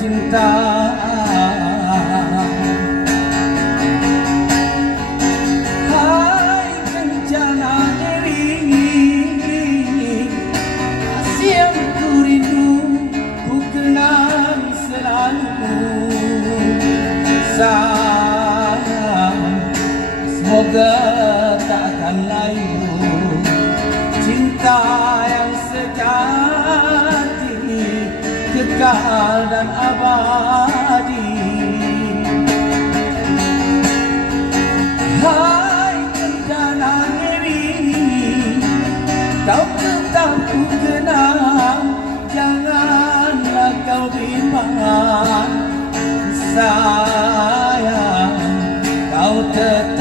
cinta. Hai kencana dewi Kasih yang ku rindu Ku kenang selalu Sayang Semoga tak akan layu. Cinta kekal dan abadi. Hai kendangan ini Kau tetap ku kenang Janganlah kau bimbang Sayang kau tetap